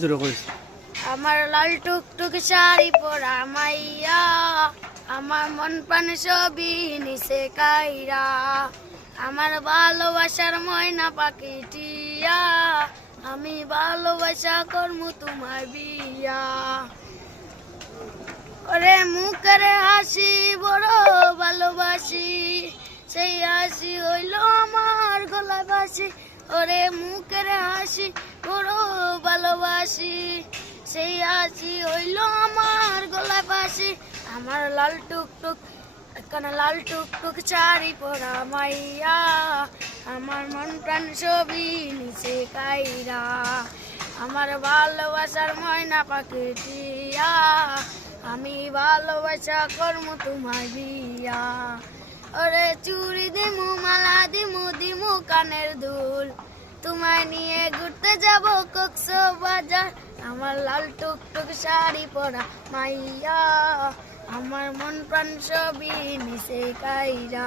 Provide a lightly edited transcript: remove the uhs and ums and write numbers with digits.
জোরে কইস। আমার লাল টুকটুক শাড়ি পরা মাইয়া, আমার মন প্রাণ সবই নিছে কাইরা, আমার ভালোবাসার ময়না পাখি টিয়া, আমি ভালোবাসা করমু তোমার বিয়া। ওরে মুখের হাসি বড় ভালোবাসি, সেই হাসি হইল আমার গলায় বাসি। ওরে মুখের হাসি বড় ভালোবাসি, সেই হাসি হইল আমার গলায় বাসি। আমার লাল টুকটুক এখানে লাল টুকটুক শাড়ি পরা মাইয়া, আমার মন প্রাণ সবই নিচে কাইরা, আমার ভালোবাসার ময়না পাখি টিয়া, আমি ভালোবাসা করমু তোমার বিয়া। ওরে চুড়ি দিমু মালা দিমু দিমু কানের দুল, তোমায় নিয়ে ঘুরতে যাব কক্সবাজার। আমার লাল টুকটুক শাড়ি পরা মাইয়া, আমার মন প্রাণ সবই নিচে কাইরা।